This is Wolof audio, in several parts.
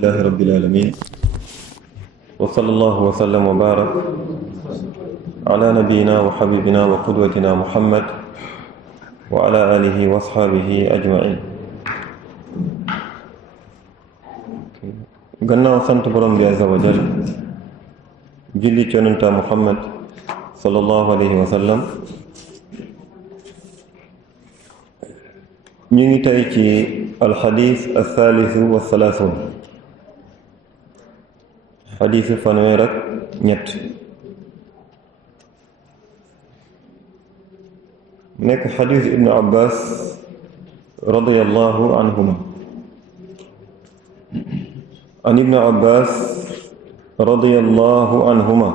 لله رب العالمين وصلى الله وسلم وبارك على نبينا وحبيبنا وقدوتنا محمد وعلى آله وأصحابه أجمعين. gannaaw sant borom bi azza wa jal julli ci yonenta Muhammad sallallahu alayhi wa sallam, ñu ngi tey ci alxadis althaalithu wa thalaathuun, xadisu fanweer ak ñett, nekk xadis ibnu Abbas radiyallahu anhuma. عن ابن عباس رضي الله عنهما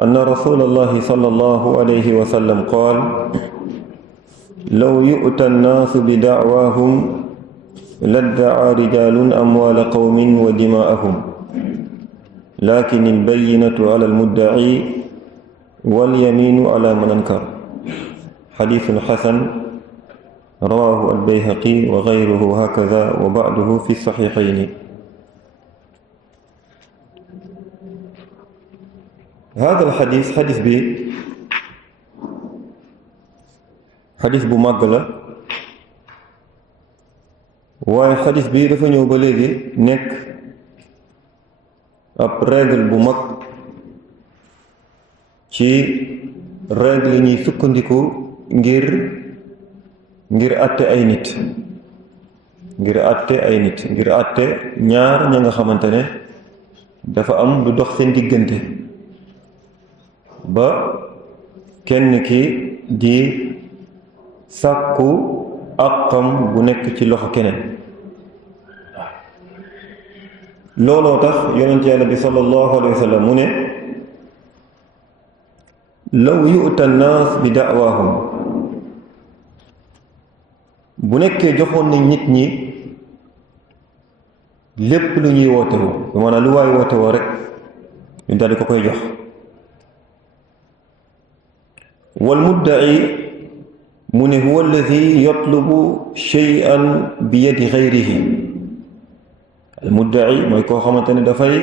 أن رسول الله صلى الله عليه وسلم قال: لو يؤتى الناس بدعواهم لادعى رجال أموال قوم ودماءهم، لكن البينة على المدعي واليمين على من أنكر. حديث حسن رواه البيهقي وغيره هكذا وبعده في الصحيحين. هذا الحديث xadis bu màgg la, waaye xadis bi dafa ñëw ba léegi nekk ab règle bu mag ci règle yi ñuy sukkandiku ngir àtte ay nit, ngir àtte ñaar ña nga xamante ne dafa am lu dox seen diggante ba kenn ki di sàkku àqam bu nekk ci loxo keneen. looloo tax yonent yàlla bi sallallahu alayhi wa sallam mu ne: law yu'ta an-naas bi da'waahum, bu nekkee joxoon nañ nit ñi lépp lu ñuy woote woo, maanaam lu waay woote woo rek ñu daldi ko koy jox. wal mudda'i mu ne huwa alladi yatlubu shay'an bi yadi ghayrihi. al mudda'i mooy koo xamante ne dafay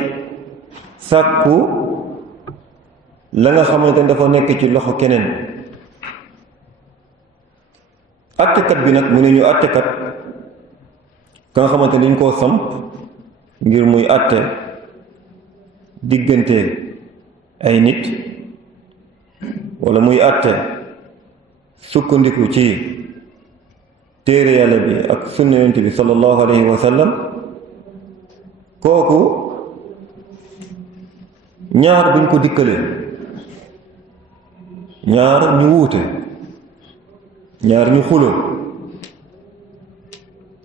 sàkku la nga xamante ne dafa nekk ci loxo keneen. àttekat bi nag mu ne ñu àttekat ka nga xamante ni dañ koo samp ngir muy àtte diggante ay nit, wala muy àtte sukkandiku ci téere yàlla bi ak sunna yonent bi sallallahu alayhi wa sallam. kooku ñaar buñ ko dikkalee, ñaar ñu wuute, ñaar ñu xuloo,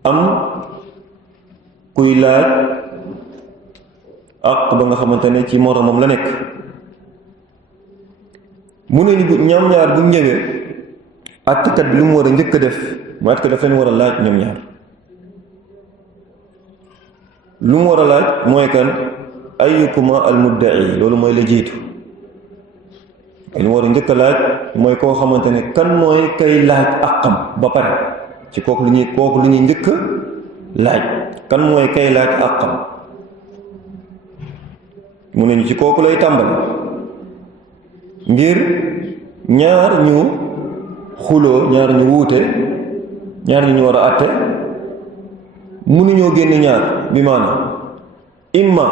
am kuy laaj àq ba nga xamante ne ci moromam la nekk. mu ne ni ñoom ñaar bu ñëwee, àttekat bi lu mu war a njëkk a def mooy àttekat dafa leen war a laaj ñoom ñaar. lu mu war a laaj mooy kan? ayyukuma al mudda'i, loolu mooy la jiitu. li mu war a njëkk a laaj mooy koo xamante ne kan mooy kay laaj àqam ba pare. ci kooku lu ñuy njëkk laaj, kan mooy kay laaj àqam. mu ne ñu ci kooku lay tàmbali ngir ñaar ñu xuloo, ñaar ñu wuute, ñaar ñu war a àtte mënuñoo génn ñaar, bi maanaam imma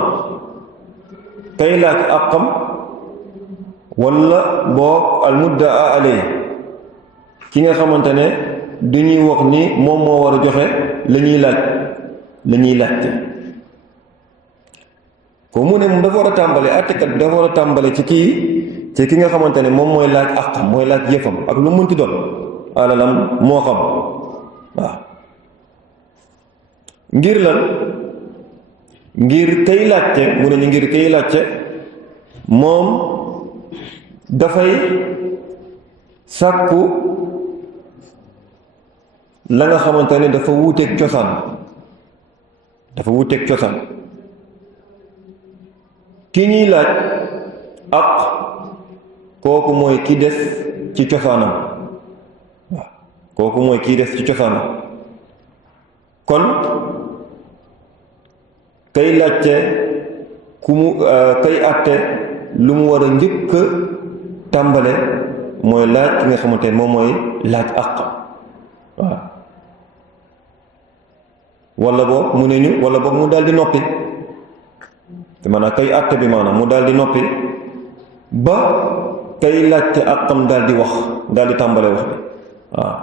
kay laaj àqam walla boog al muddaa alay, ki nga xamante ne du ñuy wax ni moom moo war a joxe la ñuy laajte. ko mu ne moom dafa war a tàmbale, àttekat bi dafa war a tàmbale ci ki nga xamante ne moom mooy laaj àqam, mooy laaj yëfam ak lu mënti doon, alalam moo xam. waaw, ngir lan? ngir kay laajte, mu ne ñu ngir kay laajte moom dafay sàkku la nga xamante ne dafa wuuteeg cosaan. ki ñuy laaj ak kooku mooy ki des ci cosaanam. waaw, kooku mooy ki des ci cosaanam. kon kay laajte ku mu kay àtte lu mu war a njëkk a tàmbale mooy laaj ki nga xamante ne moom mooy laaj àqam waaw wala boog mu ne ñu wala boog mu daal di noppi te maanaam kay àtte bi maanaam mu daal di noppi ba kay laajte àqam daal di wax daal di tàmbale wax bi waaw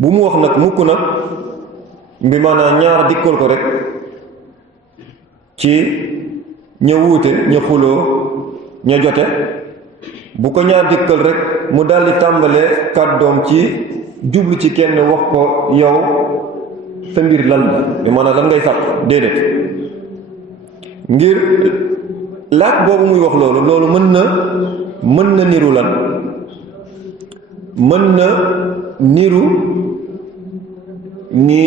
bu mu wax nag mukk nag bi maanaam ñaar dikkal ko rek ci ña wuute ña xuloo ña jote bu ko ñaar dikkal rek mu daal di tàmbalee kàddoom ci jublu ci kenn wax ko yow sa mbir lan la bi maanaam lan ngay sàkk déedéet ngir laaj boobu muy wax loolu mën na niru lan mën na niru ni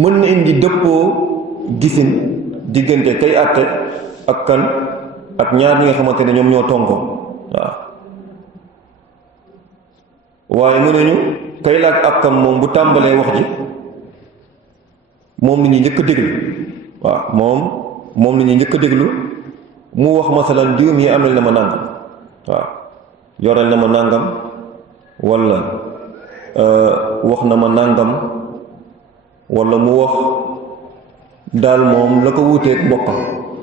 mën na indi dëppoo gisin diggante kay àtte ak kan ak ñaar ñi nga xamante ne ñoom ñoo tonkoo waaw waaye mu ne ñu kay laaj ak kam moom bu tàmbalee wax ji moom la ñuy njëkk a déglu waaw moom la ñuy njëkk a déglu mu wax masalan diw mi amel na ma nàngam waaw yoreel na ma nàngam walla wax na ma nàngam walla mu wax daal moom la ko wuuteeg mbokkam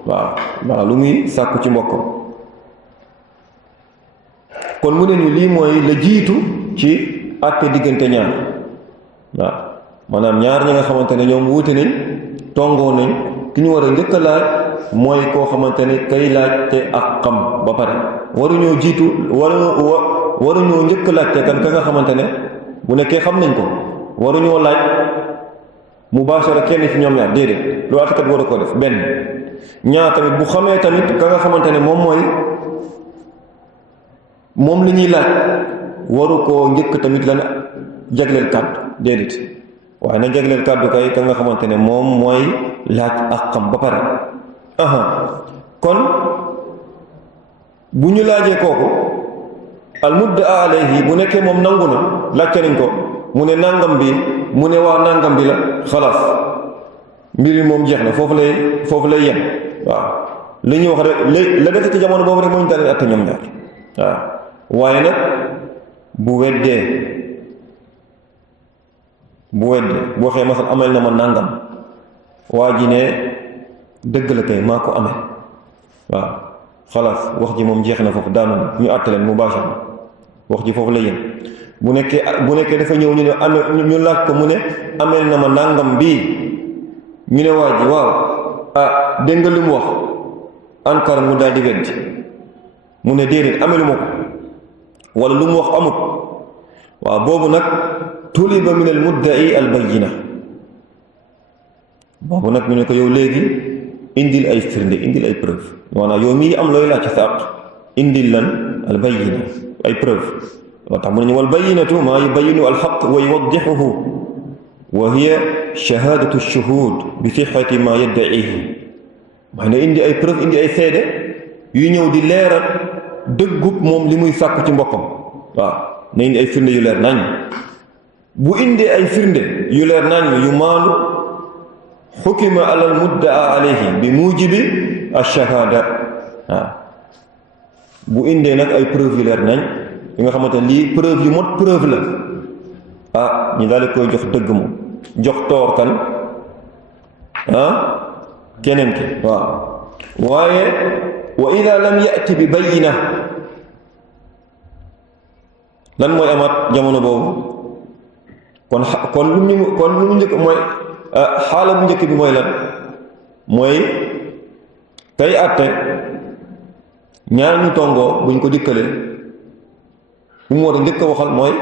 waaw lu muy sàkku ci mbokkam kon mu ne ñu lii mooy la jiitu ci àtte diggante ñaar waaw maanaam ñaar ñi nga xamante ne ñoom wuute nañ tongoo nañ ki ñu war a njëkk a laaj mooy koo xamante ne kay laaj te ak xam ba pare waruñoo jiitu waruñoo njëkk laajte kan ka nga xamante ne bu nekkee xam nañ ko waruñoo laaj mubaashara kenn ci ñoom ñaar déedéet lu àttekat war a ko def benn ñaar tamit bu xamee tamit ka nga xamante ne moom la ñuy laaj waru koo njëkk tamit lan jagleel kàddu déedéet waaye na jagleel kàddu kay ka nga xamante ne moom mooy laaj ak xam ba pare kon bu ñu laajee kooku al muddaa alayhi bu nekkee moom nangu na laajte nañ ko mu ne nàngam bi mu ne waa nàngam bi la xalaas mbir mi moom jeex na foofu lay yem waaw li ñuy wax rek la def ci jamono boobu rek moo ñu daal di atte ñoom ñaar waaw waaye nag bu weddee bu waxee masal amel na ma nàngam waa ji ne dëgg la kay maa ko amee waaw xalaas wax ji moom jeex na foofu daanu ñu àtte leen mubaashara wax ji foofu lay yem bu nekkee dafa ñëw ñu ne ñu laaj ko mu ne amel na ma nàngam bii ñu ne waa ji waaw dégg nga li mu wax ankar mu daal di weddi mu ne déedéet ameluma ko wala lu mu wax amut waaw boobu nag tuliba min al mudda'i al bayyina boobu nag ñu ne ko yow léegi indil ay firnde indil ay preuve maanaam yow mii am looy laaj ci sa àq indil lan al bayyina ay preuve moo tax mu ne ñu wal bayyinatu maa yubayyinu al haqq wa yuwaddihuhu wa hiya shahadatu shuhud bi sihhati ma yadda'ihi maa na indi ay preuve indi ay seede yu ñëw di leeral dëggub moom li muy sàkku ci mbokkam waaw na indi ay firnde yu leer nañ bu indee ay firnde yu leer nañ yu maandu xukima alal muddaa alayhi bi mujibi ash-shahada waaw bu indee nag ay preuve yu leer nañ yi nga xamante ne lii preuve yu mot preuve la ñu daal di koy jox dëgg moom jox toor kan keneen ki waaw waaye wa ida lam yati bi bayyina lan mooy amaat jamono boobu kon lu mu njëkk mooy xaala bu njëkk bi mooy lan mooy kay àtte ñaar ñu tongoo buñ ko dikkalee bu mu war a njëkk a waxal mooy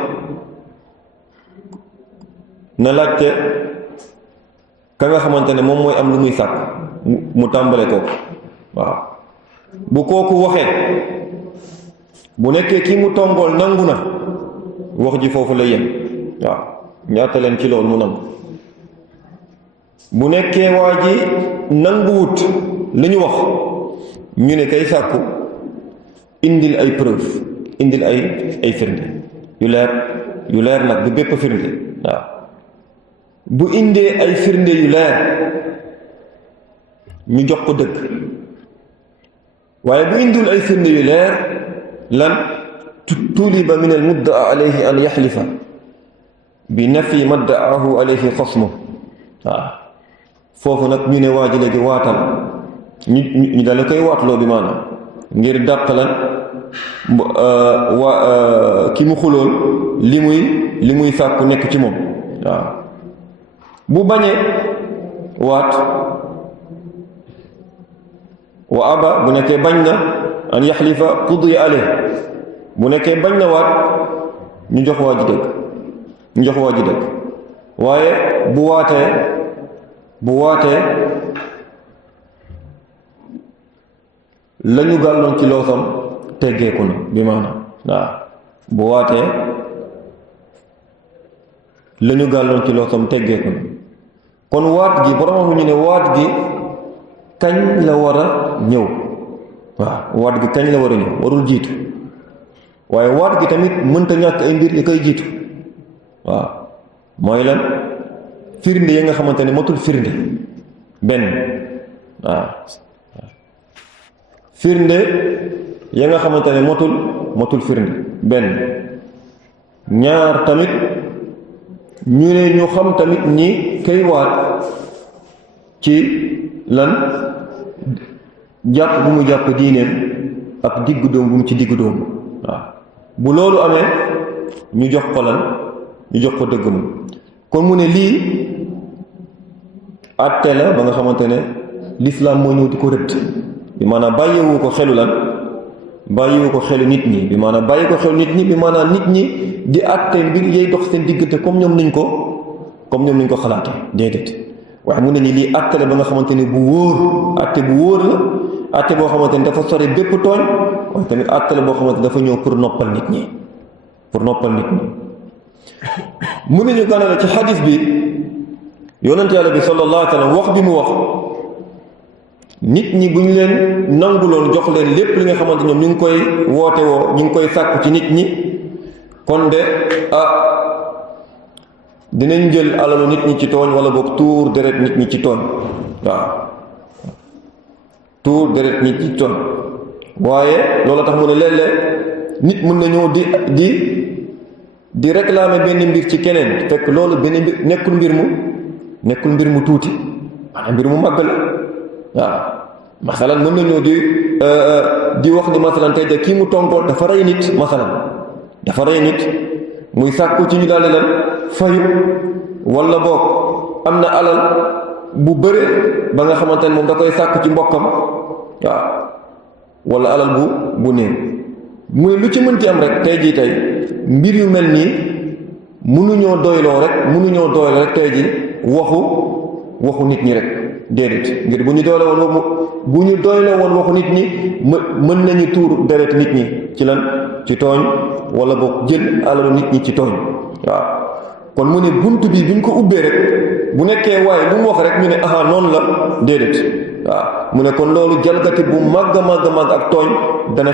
na laajte ka nga xamante ne moom mooy am lu muy sàkk mu tàmbale kooku waaw bu kooku waxee bu nekkee kii mu tongool nangu na wax ji foofu lay yem waaw ñaata leen ci loolu mu nangu bu nekkee waa ji nanguwut li ñu wax ñu ne kay sàkku indil ay preuve indil ay firnde yu leer nag du bépp firnde waaw bu indee ay firnde yu leer ñu jox ko dëgg waaye bu indul ay firnde yu leer lan tuliba min al muddaa alayhi an yaxlifa bi nafi maddaahu alayhi xosmu waaw foofu nag ñu ne waa ji léegi waatal ñu dale koy waatloo bi maanaam ngir dàq lan ki mu xulool li muy sàkku nekk ci moom waaw bu bañee waat wa aba bu nekkee bañ na an yaxlifa qudi alayh bu nekkee bañ na waat ñu jox waa ji dëgg waaye bu waatee la ñu gàlloon ci loosam teggeeku na bi maanaam waaw bu waatee la ñu gàlloon ci loosam teggeeku na kon waat gi borom ñu ne waat gi kañ la war a ñëw waaw waat gi kañ la war a ñëw warul jiitu waaye waat gi tamit mënta ñàkk ay mbir yi koy jiitu waaw mooy lan firnde yi nga xamante ne matul firnde benn waaw firnde ya nga xamante ne matul firnde benn ñaar tamit ñu ne ñu xam tamit ñi kay waat ci lan jàpp bu mu jàpp diineem ak diggu doom bu mu ci diggu doom waaw bu loolu amee ñu jox ko lan ñu jox ko dëgg mu kon mu ne lii àtte la ba nga xamante ne lislaam moo ñëw di ko rëdd bi maanaam bàyyiwu ko xelu lan bàyyiwu ko xelu nit ñi bi maanaam bàyyi ko xelu nit ñi bi maanaam nit ñi di àtte mbir yay dox seen diggante comme ñoom niñ ko xalaate déedéet waaye mu ne ni lii àtte la ba nga xamante ne bu wóor àtte bu wóor la àtte boo xamante ne dafa sori bépp tooñ waaye tamit àtte la boo xamante ne dafa ñëw pour noppal nit ñi mu ne ñu gànnaaw ci xadis bi yonent yàlla bi sallallahu alayhi wa sallam wax bi mu wax nit ñi bu ñu leen nanguloon jox leen lépp li nga xamante ñoom ñu ngi koy woote woo ñu ngi koy sàkku ci nit ñi kon de dinañ jël alalu nit ñi ci tooñ wala boog tuur deret nit ñi ci tooñ waaw tuur deret nit ñi ci tooñ waaye loolu tax mu ne léeg-léeg nit mën na ñëw di réclamer benn mbir ci keneen fekk loolu benn mbir nekkul mbir mu tuuti maanaam mbir mu màgg la waaw masalan mën na ñëw di wax ni masalan tey de kii mu tonkool dafa rey nit muy sàkku ci ñu daal di leen fayu wala boog am na alal bu bëre ba nga xamante ne moom da koy sàkku ci mbokkam waaw wala alal bu néew mu ne lu ci mënti am rek tey jii tey mbir yu mel nii mënuñoo doyloo rek tey jii waxu nit ñi rek déedéet ngir bu ñu doyle woon waxu nit ñi mën nañu tuur deret nit ñi ci lan ci tooñ wala boog jël alalu nit ñi ci tooñ waaw kon mu ne bunt bi buñ ko ubbee rek bu nekkee waaye lu mu wax rek ñu ne aha noonu la déedéet waaw mu ne kon loolu jalgati bu màgg ak tooñ dana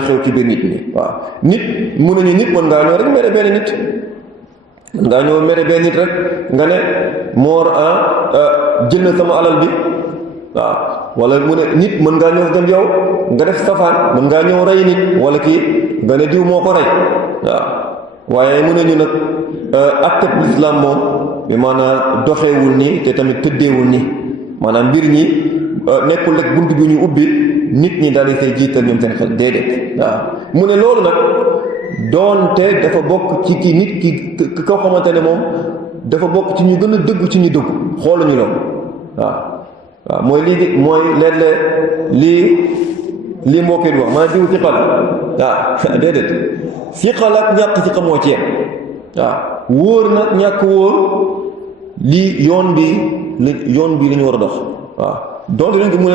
xew ci biir nit ñi waaw nit mu nañu nit mën ngaa ñëw rek mere benn nit mën ngaa ñëw mere benn nit rek nga ne moor jël na sama alal bi waaw wala mu ne nit mën ngaa ñëw dem yow nga def safaan mën ngaa ñëw rey nit wala kii nga ne diw moo ko rey waaw waaye mu ne ñu nag atteb lislaam moom bi maanaam doxeewul nii te tamit tëddeewul nii maanaam mbir ñi nekkul rek bunt bi ñu ubbi nit ñi daal di say jiital ñoom seen xel déedéet waaw mu ne loolu nag doonte dafa bokk ci ki nit ki koo xamante ne moom dafa bokk ci ñu gën a dëgg ci ñu dëgg xooluñu loolu waaw mooy léeg-léeg lii moo koy wax maanaam diw siqa la waaw déedéet siqa la ak ñàkk siqa moo ci yem waaw wóor nag ñàkk wóor lii yoon bi la ñu war a dox waaw donte dañ ko mu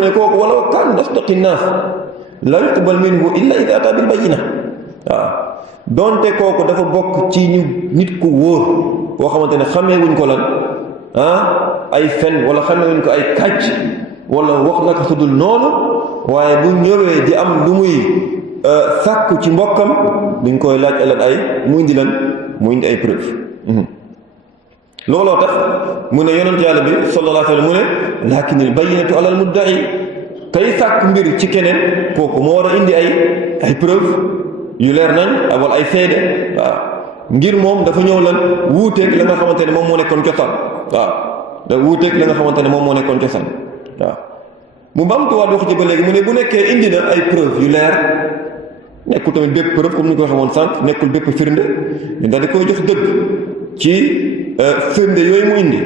ne kooku wala kaan asdaqi naas la yuqbal minhu illa ida ata bil bayyina waaw donte kooku dafa bokk ci ñu nit ku wóor koo xamante ne xamee wuñ ko lan ay fen wala xamee wuñ ko ay kàcc wala wax naka sudul noonu waaye bu ñëwee di am lu muy sàkku ci mbokkam duñ koy laaj ëllëg mu indi ay preuve looloo tax mu ne yonent yàlla bi sallallahu alayhi wa sallam mu ne laakinil bayyinatu alal mudda'i kay sàkk mbir ci keneen kooku moo war a indi ay preuve yu leer nañ wala ay seede waaw ngir moom dafa ñëw lan wuuteeg la nga xamante ne moom moo nekkoon cosaan waaw da wuuteeg la nga xamante ne moom moo nekkoon cosaan waaw mu bamtuwaat wax ci ba léegi mu ne bu nekkee indi na ay preuve yu leer nekkul tamit bépp preuve comme ni ko waxee woon sànq nekkul bépp firnde ñu daal di koy jox dëgg ci firnde yooyu mu indi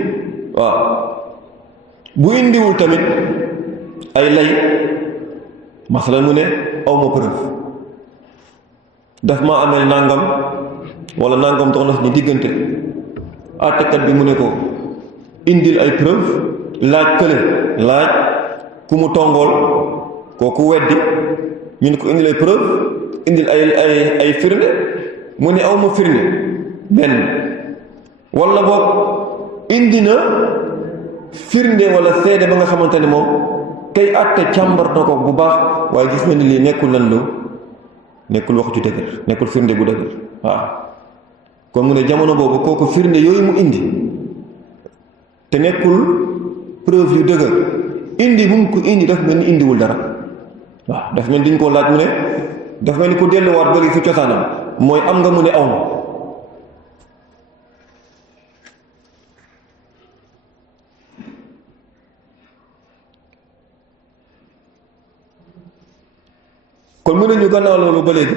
waaw bu indiwul tamit ay lay masalan mu ne aw ma preuve daf maa amee nangam wala nangam dox na suñu diggante àttekat bi mu ne ko indil ay preuve laaj kële laaj ku mu tongool kooku weddi ñu ne ko indil ay preuve indil ay firnde mu ne aw ma firnde benn wala boog indi na firnde wala seede ba nga xamante ne moom kay àtte càmbar na ko bu baax waaye gis na ni lii nekkul lan lu nekkul wax ju dëgër nekkul firnde bu dëgër waaw kon mu ne jamono boobu kooku firnde yooyu mu indi te nekkul preuve yu dëgër indi bu mu ko indi daf mel ni indiwul dara waaw daf mel ni diñ koo laaj mu ne daf mel ni ku delluwaat bëri fi cosaanam mooy am nga mu ne aw ma kon mën nañu gannaaw loolu ba léegi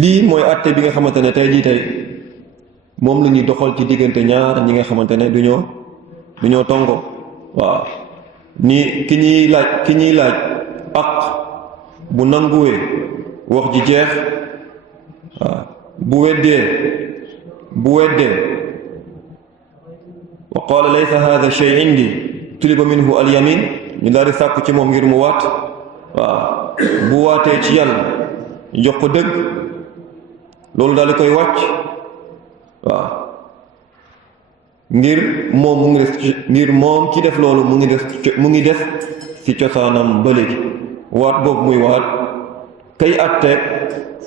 lii mooy àtte bi nga xamante ne tey jii tey moom la ñuy doxal ci diggante ñaar ñi nga xamante ne du ñoo tongo waaw ni ki ñuy laaj ak bu nanguwee wax ji jeex waaw bu weddee wa qaala laysa hadha shay indi tuliba minhu alyamin ñu daal di sàkku ci moom ngir mu waat waaw bu waatee ci yàlla jox ko dëgg loolu daal di koy wàcc waaw ngir moom mu ngi des ngir moom ki def loolu mu ngi des ci cosaanam ba léegi waat boobu muy waat kay àtte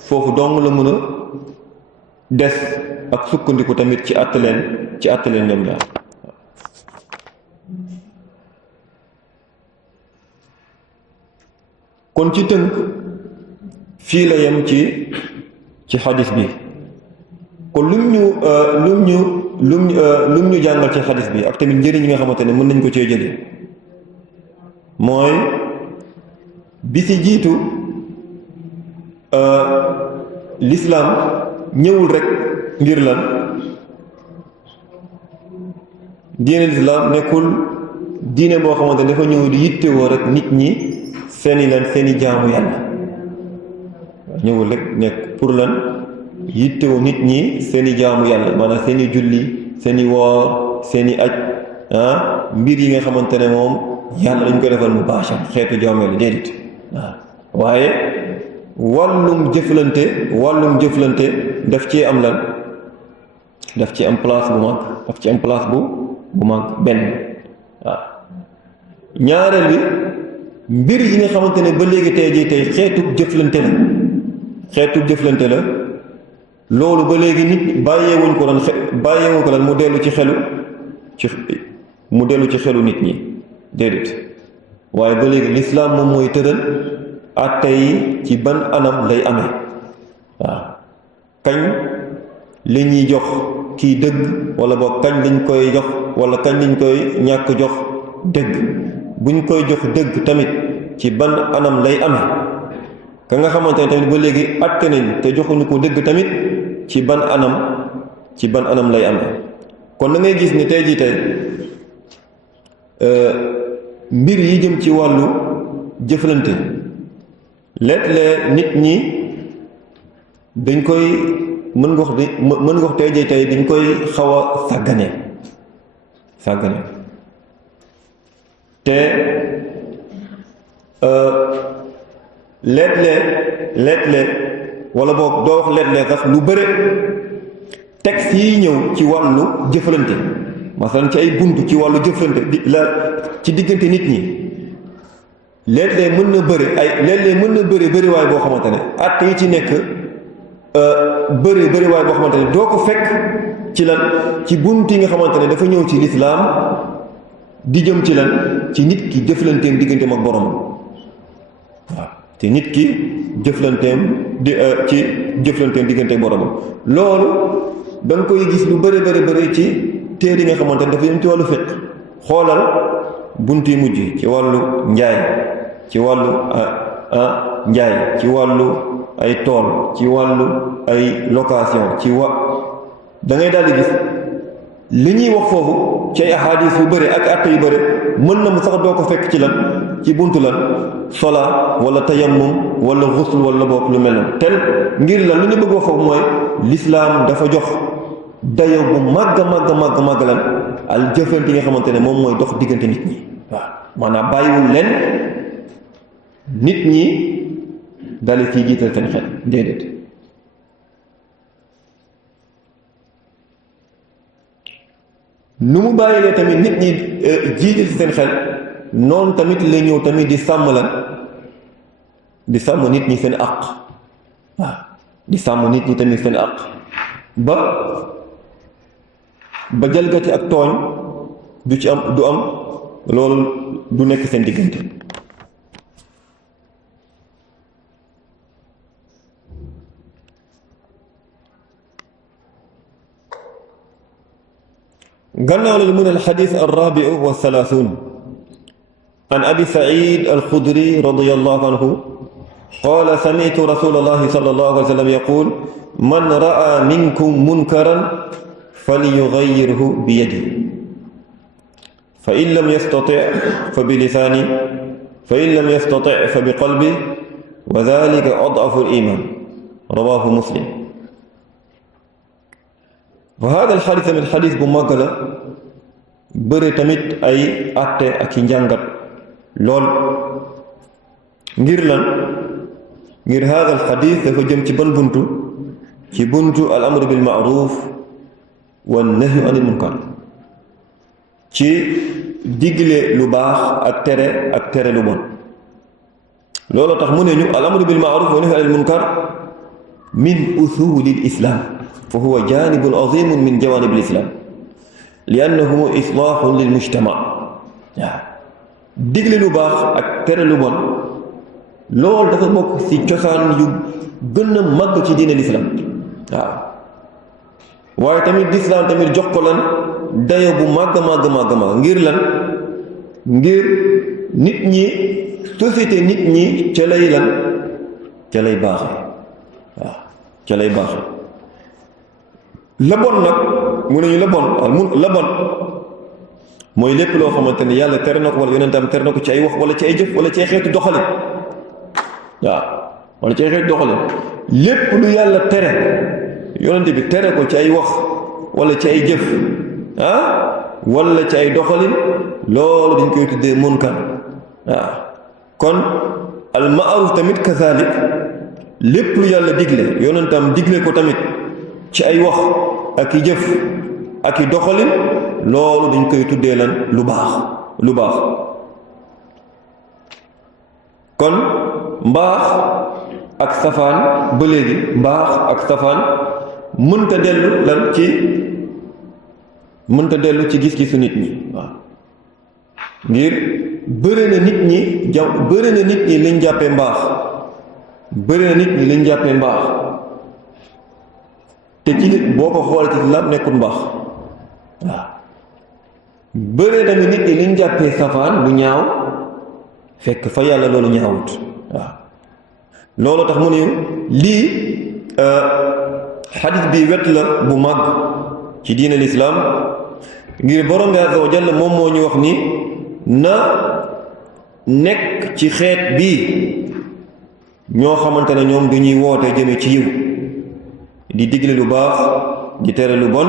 foofu dong la mën a des ak sukkandiku tamit ci àtte leen ñoom ñaar kon ci tënk fii la yem ci xadis bi kon lum ñu jàngal ci xadis bi ak tamit njëriñ yi nga xamante ne mën nañ ko cee jëlee mooy bi ci jiitu lislaam ñëwul rek ngir lan diine lislaam nekkul diine boo xamante ne dafa ñëw di yittewoo rek nit ñi seeni jaamu yàlla ñëwul rek nekk pour lan yittewoo nit ñi seeni jaamu yàlla maanaam seeni julli seeni woor seeni aj mbir yi nga xamante ne moom yàlla dañ ko defal mubaashar xeetu jaamu yàlla déedéet waaye wàllum jëflante daf ci am lan daf ci am place bu mag daf ci am place bu mag benn waaw ñaareel bi mbir yi nga xamante ne ba léegi tey jii tey xeetu jëflante la loolu ba léegi nit bàyyeewuñ ko lan mu dellu ci xelu nit ñi déedéet waaye ba léegi lislaam moom mooy tëral àtte yi ci ban anam lay amee waaw kañ li ñuy jox kii dëgg wala boog kañ liñ koy jox wala kañ liñ koy ñàkk jox dëgg buñ koy jox dëgg tamit ci ban anam lay amee ka nga xamante ne tamit ba léegi àtte nañ te joxuñu ko dëgg tamit ci ban anam lay amee kon da ngay gis ni tey jii tey mbir yi jëm ci wàllu jëflante léeg-léeg nit ñi dañ koy mën nga wax tey jii tey dañ koy xaw a sàggane te léeg-léeg wala boog doo wax léeg-léeg sax lu bëre texte yi ñëw ci wàllu jëflante masalan ci ay bunt ci wàllu jëflante ci diggante nit ñi léeg-léeg mën na bëri waaye boo xamante ne àtte yi ci nekk bëri waaye boo xamante ne doo ko fekk ci lan ci bunt yi nga xamante ne dafa ñëw ci lislaam di jëm ci lan ci nit ki jëflanteem digganteem ak borom waaw te nit ki jëflanteem ci jëflanteem digganteem boromam loolu da nga koy gis lu bëri ci téere yi nga xamante ne dafa yëm ci wàllu fiqh xoolal bunt yi mujj ci wàllu njaay ci wàllu njaay ci wàllu ay tool ci wàllu ay location da ngay daal di gis li ñuy wax foofu ci ay ahadis yu bëri ak atte yu bëri mën na mu sax doo ko fekk ci lan ci buntu lan sola wala tayammum wala ghusl wala bokk lu mel noonu tel ngir lan li ñu bëgg wax foofu mooy l'islam dafa jox dayo bu màgg lan al jëfante yi nga xamante ne moom mooy dox diggante nit ñi waaw maanaam bàyyiwul leen nit ñi dale ciy jiital seen xel déedéet nu mu bàyyilee tamit nit ñi jiital ci seen xel noonu tamit la ñëw tamit di sàmm lan di sàmm nit ñi seen àq waaw di sàmm nit ñi tamit seen àq ba jalgati ak tooñ du am loolu du nekk seen diggante gannaaw la mu ne alxadis alrabiu wa thalathun an abi said alxudri radiallahu anhu qala samitu rasulallahi sallallahu alayhi wa sallam yaqul man raa minkum munkaran falyughayyirhu biyadihi fa in lam yastati' fa bilisaanihi fa in lam yastati' fa biqalbihi wa dhalika ad'afu al-iman rawahu muslim wa hada alxadis tamit xadis bu màgg la bëri tamit ay atte ak i njàngat lool ngir lan ngir hada alxadis dafa jëm ci ban buntu ci buntu al amru bil ma'ruf wa nahyu anil munkar ci digle lu baax ak tere lu bon loolu tax mu ne ñu al amru bil ma'ruf wa nahyu anil munkar min usulil islam fa huwa janibun azimun min jawanib al islam li annahu islahun lil mujtama waaw digle lu baax ak tere lu bon loolu dafa bokk ci cosaan yu gën a màgg ci diine l'islam waaw waaye tamit l'islam tamit jox ko lan dayo bu màgg ngir lan ngir nit ñi société nit ñi ca lay lan ca lay baaxe waaw ca lay baaxe la bon nag mu ne ñu la bon mooy lépp loo xamante ne yàlla tere na ko wala yonentam tere na ko ci ay wax wala ci ay jëf wala ci ay xeetu doxalin waaw wala ci ay xeetu doxalin lépp lu yàlla tere yonente bi tere ko ci ay wax wala ci ay jëf wala ci ay doxalin loolu dañ koy tuddee munkar waaw kon al ma'ruf tamit kazalik lépp lu yàlla digle yonentam digle ko tamit ci ay wax ak i jëf ak i doxalin loolu dañ koy tuddee lan lu baax kon mbaax ak safaan ba léegi mbaax ak safaan mënta dellu ci gis-gisu nit ñi waaw ngir bëri na nit ñi liñ jàppee mbaax te ci boo ko xoolee ci islam nekkul mbaax waaw bëri na nit ñi liñ jàppee safaan bu ñaaw fekk fa yàlla loolu ñaawut waaw loolu tax mu ne lii xadis bi wet la bu màgg ci diine lislaam ngir borom bi azza wa jalla moom moo ñu wax ni na nekk ci xeet bii ñoo xamante ne ñoom du ñuy woote jëme ci yiw di digle lu baax di tere lu bon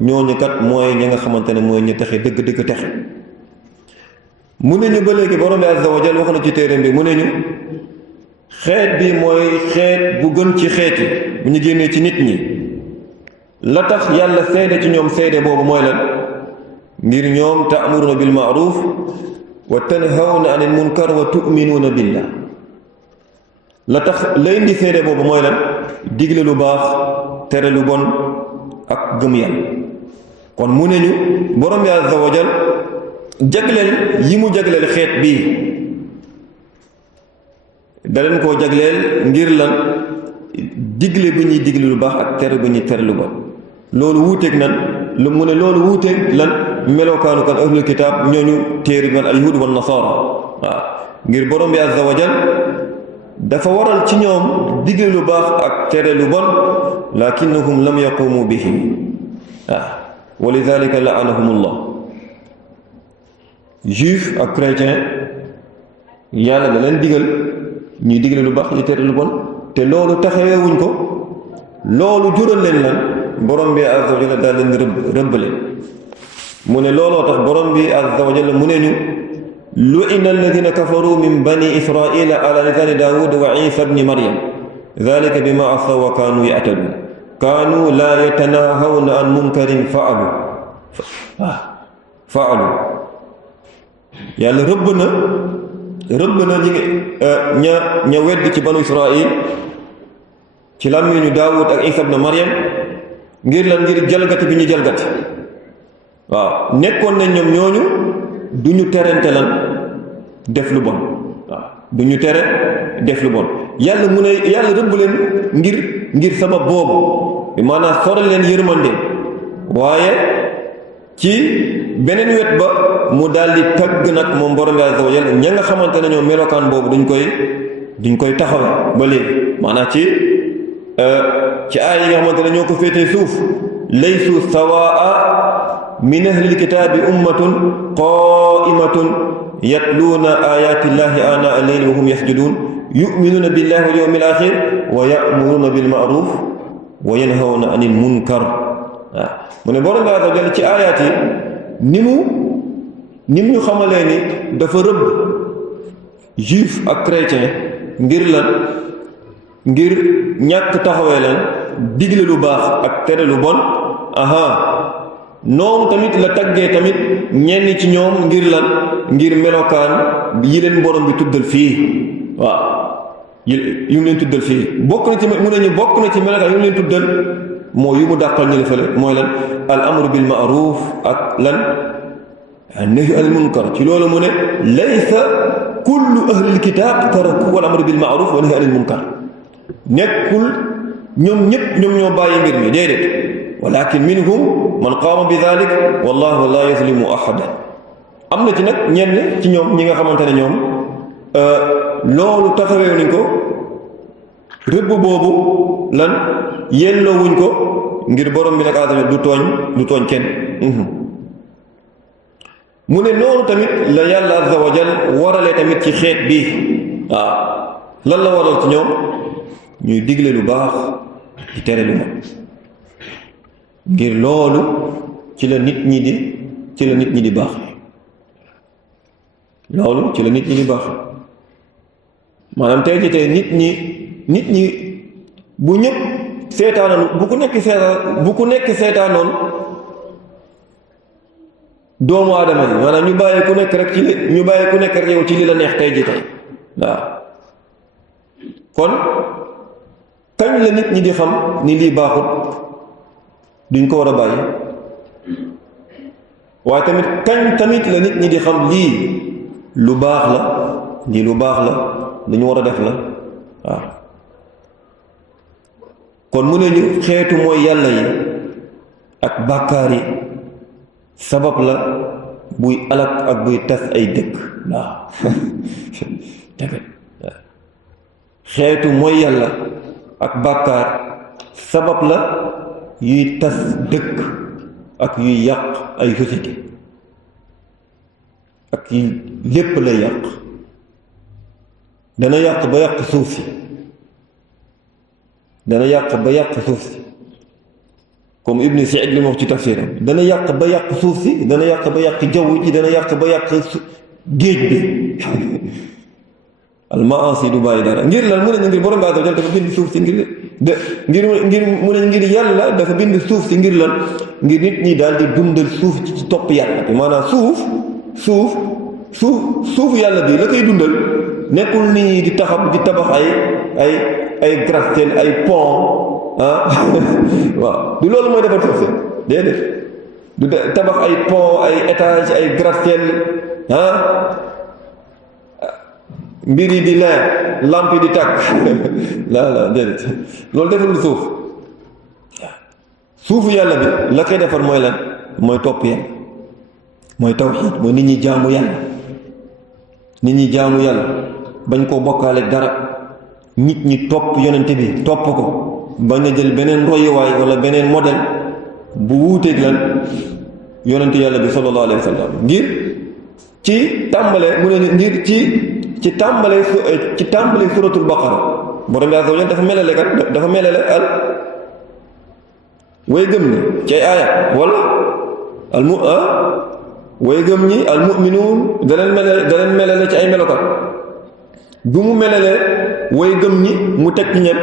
ñooñu kat mooy ñi nga xamante ne mooy ñu texe dëgg texe mu ne ñu ba léegi borom bi azza wa jalla wax na ci téeréem bi mu ne ñu xeet bi mooy xeet bu gën ci xeet yi bu ñu génnee ci nit ñi la tax yàlla seede ci ñoom seede boobu mooy lan ngir ñoom ta'muruna bil ma'ruf wa tanhawna anil munkar wa tu'minuna billah la tax la indi seede boobu mooy lan digle lu baax tere lu bon ak gëm yàlla. kon mu ne ñu borom bi azza wa jal jagleel yi mu jagleel xeet bii da leen koo jagleel ngir lan digle bi ñuy digle lu baax ak tere bi ñuy tere lu bon. loolu wuuteeg nan lu mu ne loolu wuuteeg lan melokaanu kan ahlul kitaab ñooñu téere bi al yahud wan nasaara waaw ngir borom bi azza wa jal dafa waral ci ñoom digle lu baax ak tere lu bon lakinnahum lam yaqumu bihi waaw wa lidhalika la'anahumullah. juif ak chrétien yàlla da leen digal ñuy digle lu baax di tere lu bon te loolu taxawewuñ ko loolu jural leen lan borom bi azza wa jalla daal leen rëbb leen. mu ne looloo tax borom bi azza wa jalla mu ne ñu lu'ina alladhina kafaru min bani israila ala lisani daawud wa isa ibni maryam dhalika bima asaw wa kaanu ya'tadun kaanu laa yatanahawna an munkarin fa'alu yàlla rëbb na ña wedd ci banu israil ci làmmiñu daawud ak isa ibni maryam ngir lan ngir jalgati bi ñu jalgati waaw nekkoon nañ ñoom ñooñu du ñu terente lan def lu bon waaw du ñu tere def lu bon yàlla mu ne yàlla rëbb leen ngir sabab boobu bi maanaam soral leen yërmande waaye ci beneen wet ba mu daldi tagg nag moom borom bi azza wa jalla ña nga xamante ne ñoom melokaan boobu duñ koy taxawe ba léegi maanaam ci aay yi nga xamante ne ñoo ko féetee suuf laysu sawaa min ahlil kitaabi ummatun qaimatun yatluuna ayati llahi ana al-layli wa hum yasjudun yu'minuuna billahi wal yawmil axir wa ya'muruuna bil ma'ruf wa yanhawna anil munkar waaw mu ne borom bi azza wa jalla ci aayaat yi ni mu ñu xamalee ni dafa rëbb juif ak chrétien ngir lan ngir ñàkk taxawee lan digle lu baax ak tere lu bon noonu tamit la taggee tamit ñenn ci ñoom ngir lan ngir melokaan yi leen borom bi tuddal fii waaw yu mu leen tuddal fii bokk na ci mu ne ñu bokk na ci melokaan yu mu leen tuddal moo yu mu dàqal ñu fële mooy lan al amru bil ma'ruf ak lan nahyu anil munkar ci loolu mu ne laysa kullu ahlil kitab taraku wal amru bil ma'ruf wa nahyu anil munkar nekkul ñoom ñëpp ñoom ñoo bàyyi mbir mi déedéet walakin minhum man qaama bi dhalik wallahu la yazlimu ahadan am na ci nag ñenn ci ñoom ñi nga xamante ne ñoom loolu taxawee nañ ko rëbb boobu lan yelloo wuñ ko ngir borom bi nag aadama du tooñ kenn mu ne noonu tamit la yàlla azza wa jal waralee tamit ci xeet bi waaw lan la waral ci ñoom ñuy digle lu baax di tere lu bon ngir loolu ci la nit ñi di baax loolu ci la nit ñi di baax maanaam tey ci tey nit ñi bu ñëpp seetaanoon bu ku nekk seetaanoon doomu aadama yi maanaam ñu bàyyi ku nekk rek yow ci li la neex tey ji tey waaw kon kañ la nit ñi di xam ni lii baaxut duñ ko war a bàyyi waaye tamit kañ tamit la nit ñi di xam lii lu baax la lu ñu war a def la waaw kon mu ne ñu xeetu mooy yàlla yi ak bàkkaar yi sabab la buy alak ak buy tas ay dëkk waaw xeetu mooy yàlla ak bàkkaar sabab la yuy tas dëkk ak yuy yàq ay société ak yi lépp lay yàq dana yàq ba yàq suuf si comme Ibn Saïd li mu wax ci tafsiram dana yàq ba yàq suuf si dana yàq ba yàq jaww ji dana yàq ba yàq géej bi almaasi du bàyyi dara ngir lan mu ne ngir borom baa dafa bind suuf si ngir yàlla dafa bind suuf si ngir lan ngir nit ñi daal di dundal suuf ci topp yàlla bi maanaam suuf yàlla bi la koy dundal nekkul nit ñi di tabax ay gratte-ciel ay pont waaw du loolu mooy defar suuf si déedéet du tabax ay pont ay étage ay gratte-ciel mbir yi di leer lamp yi di tàkk la déedéet loolu defarul suuf suufu yàlla bi la koy defar mooy lan mooy topp yàlla mooy tawxiid mooy nit ñi jaamu yàlla bañ koo bokkaale dara nit ñi topp yonente bi topp ko bañ a jël beneen royuwaay wala beneen modèle bu wuuteeg lan yonente yàlla bi sallallahu alayhi wa sallam ngir ci tàmbale mu ne ngir ci tàmbale suratul baqara borom bi azza wa jalla dafa melale al way gëm ni ci ay aaya wala way gëm ñi al mu'minuun da leen melale ci ay melokat bu mu melale way gëm ñi mu teg ci ñen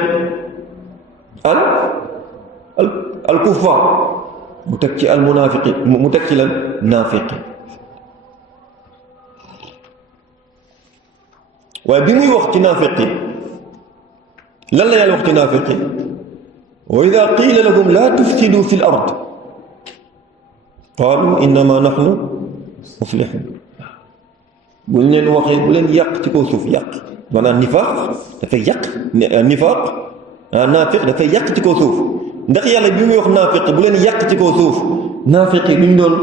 al kuffar mu teg ci al munaafiqi mu teg ci lan naafiqi waaye bi muy wax ci naafiqi lan la yàlla wax ci naafiqi wa ida qiila lahum laa tufsidu fi l ard qaalu innama nahnu muslihun buñ leen waxee bu leen yàq ci kaw suuf yàq maanaam nifaaq dafay yàq nifaaq naafiq dafay yàq ci kaw suuf ndax yàlla bi muy wax naafiq bu leen yàq ci kaw suuf naafiq yi duñ doon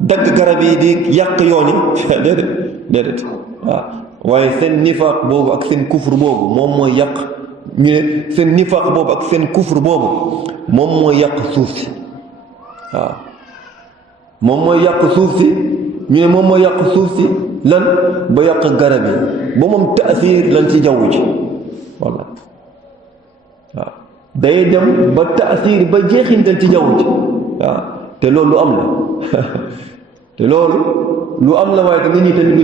dagg garab yi di yàq yoon yi déedéet waaw waaye seen nifaaq boobu ak seen kufur boobu moom mooy yàq ñu ne seen nifaaq boobu ak seen kufur boobu moom mooy yàq suuf si waaw moom mooy yàq suuf si ñu ne moom mooy yàq suuf si lan ba yàq garab yi ba moom taasiir lan ci jaww ji walla waaw day dem ba taasiir ba jeexintal ci jaww ji waaw te loolu lu am la te loolu lu am la waaye te nit ñi tamit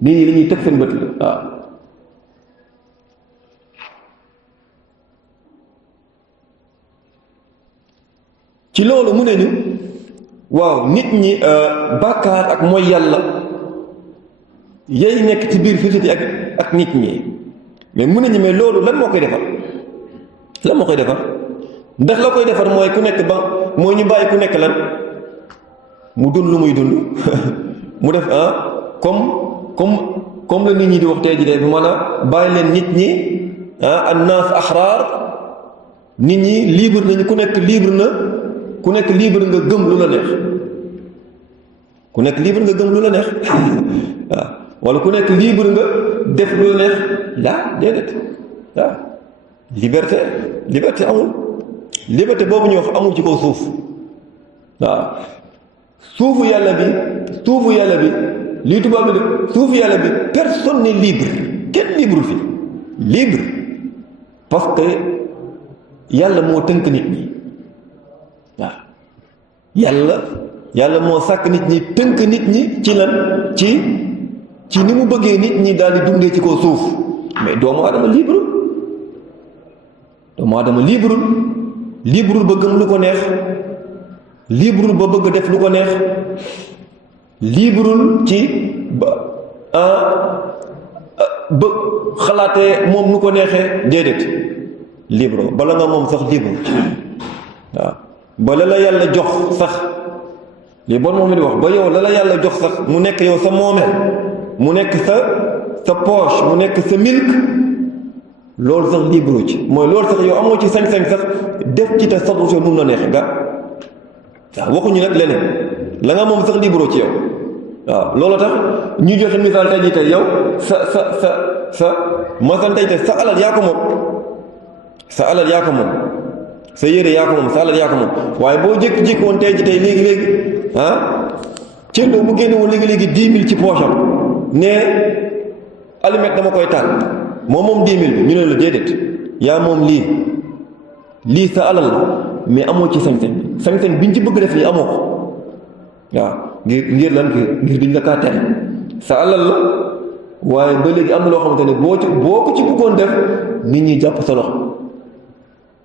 nit ñi li ñuy teg seen bët la waaw ci loolu mu ne ñu waaw nit ñi bàkkaar ak mooy yàlla yay nekk ci biir société ak nit ñi mais mu ne ñu mais loolu lan moo koy defar ndax la koy defar mooy ku nekk ba mooy ñu bàyyi ku nekk lan mu dund lu muy dund mu def comme la nit ñi di wax tey jii de bi maanaam bàyyi leen nit ñi annaas ahraar nit ñi libre nañu ku nekk libre nga gëm lu la neex ku nekk libre nga gëm lu la neex waaw wala ku nekk libre nga def lu la neex laa déedéet waaw liberté amul liberté boobu ñu wax amul ci kaw suuf waaw suufu yàlla bi lii tubaab bi de suufu yàlla bi personne n'est libre kenn libre fi libre parce que yàlla moo tënk nit ñi waaw yàlla moo sàkk nit ñi tënk nit ñi ci lan ci ni mu bëggee nit ñi daal di dundee ci kaw suuf mais doomu aadama libre ba gëm lu ko neex libre ba bëgg def lu ko neex libre ci ba xalaatee moom nu ko neexee déedéet libre bala nga moom sax libre waaw ba la yàlla jox sax li bon moom di wax ba yow la yàlla jox sax mu nekk yow sa moomeel mu nekk sa poche mu nekk sa milk loolu sax libre ci mooy loolu sax yow amoo ci sañ-sañ sax def ci te sarru nu la neex nga waaw waxuñu nag leneen la nga moom sax libre ci yow waaw loolu tax ñu joxe misaal tey jii tey yow sa masal tey sa alal yaa ko moom sa alal yaa ko moom sa yére yaa ko moom sa alal yaa ko moom waaye boo jékki-jékki woon tey ji tey léegi cëndoo bu génne woon léegi 10 000 ci poche am ne allumet dama koy taal moom 10 000 bi ñu ne la déedéet yaa moom lii sa alal la mais amoo ci sañ-sañ biñ ci bëgg def nii amoo ko waaw ngir lan ngir duñ la kaa tere sa alal la waaye ba léegi am na loo xamante ne boo ko ci bëggoon def nit ñi jàpp sa loxo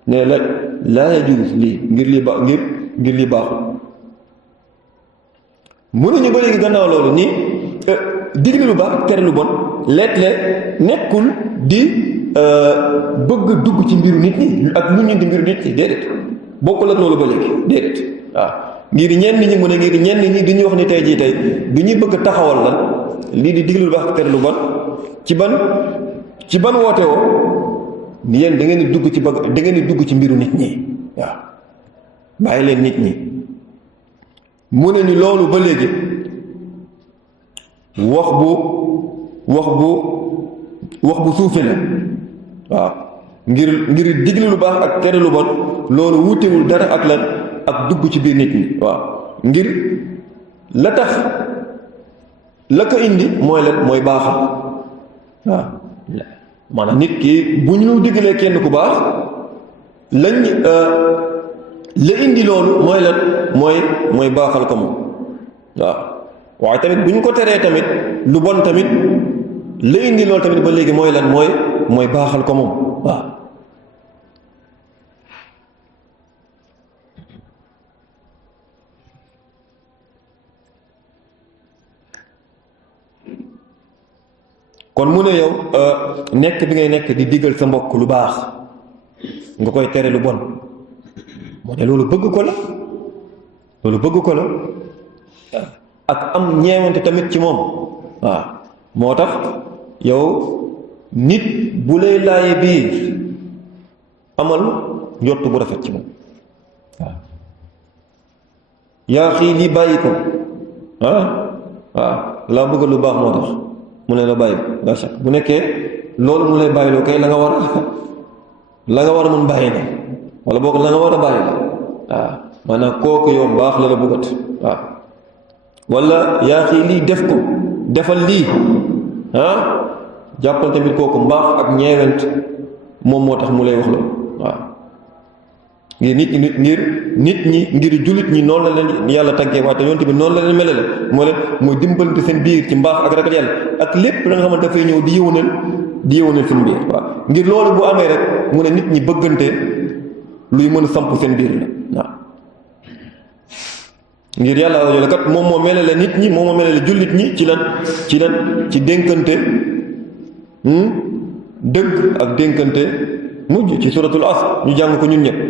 ne la laa yajuuz lii ngir lii baaxul mënuñu ba léegi gannaaw loolu nii digle lu baax tere lu bon leet-leet nekkul di bëgg dugg ci mbiru nit ñi ak lu ñu di mbiru nit ñi déedéet bokkul ak loolu ba léegi déedéet waaw ngir ñenn ñi mu ne ngir ñenn ñi du ñu wax ni tey jii tey du ñuy bëgg taxawal lan lii di diglu lu baax ak tere lu bon ci ban woote woo ni yéen da ngeen di dugg ci bëgg da ngeen di dugg ci mbiru nit ñi waaw bàyyi leen nit ñi mu ne ni loolu ba léegi wax bu suufe la waaw ngir diglu lu baax ak tere lu bon loolu wutewul dara ak lan ak dugg ci biir nit ñi waaw ngir la tax la ko indi mooy lan mooy baaxal waaw maanaam nit ki bu ñu diggalee kenn ku baax lañ la indi loolu mooy lan mooy baaxal ko moom waaw waaye tamit bu ñu ko teree tamit lu bon tamit la indi loolu tamit ba léegi mooy lan mooy baaxal ko moom waaw kon mu ne yow nekk bi ngay nekk di diggal sa mbokk lu baax nga koy tere lu bon moo ne loolu bëgg ko la ak am ñeewante tamit ci moom waaw moo tax yow nit bu lay laaye biir amal njott bu rafet ci moom waaw yaa xii lii bàyyi ko waaw laa bëgg lu baax moo tax mu ne la bàyyi la chaque bu nekkee loolu mu lay bàyyiloo kay la nga war a mën bàyyi na wala boog la nga war a bàyyi la waaw maanaam kooku yow baax la bëggat waaw wala yaa xii lii def ko defal lii jàppal tamit kooku mbaax ak ñeewent moom moo tax mu lay wax loolu waaw ngir jullit ñi noonu la leen yàlla tàggee waaye te yonent bi noonu la leen melale mooy dimbalante seen biir ci mbaax ak ragal yàlla ak lépp la nga xamante dafay ñëw di yëwanal seen biir waaw ngir loolu bu amee rek mu ne nit ñi bëggante luy mën a samp seen biir la waaw ngir yàlla rajo kat moom moo melale nit ñi moom moo melale jullit ñi ci dénkante dëgg ak dénkante mujj ci suratul asr ñu jàng ko ñun ñëpp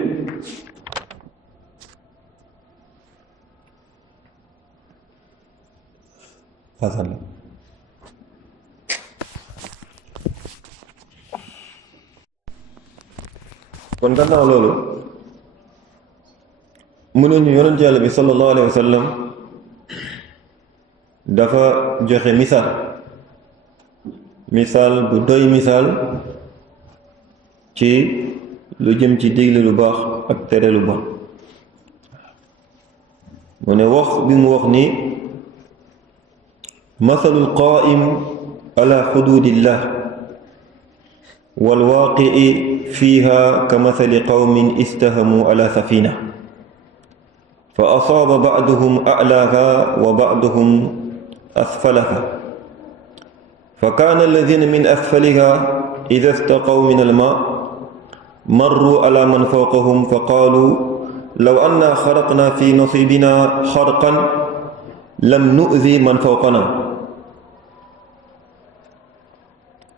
kon gannaaw loolu mu ne ñu yonent yàlla bi sallallahu alayhi wa sallam dafa joxe misaal bu doy misaal ci lu jëm ci digle lu baax ak tere lu bon mu ne wax bi mu wax ni masalul qaa'im ala xuduudillah wal waaqi'i fiiha ka masali qawmin istahamu ala safina fa asaaba ba'duhum a'laaha wa ba'duhum asfalaha fa kaana alladina min asfaliha ida istaqaw min alma marru ala man fawqahum fa qaalu law anna xaraqna fi nasibina xarqan lam nu'zi man fawqana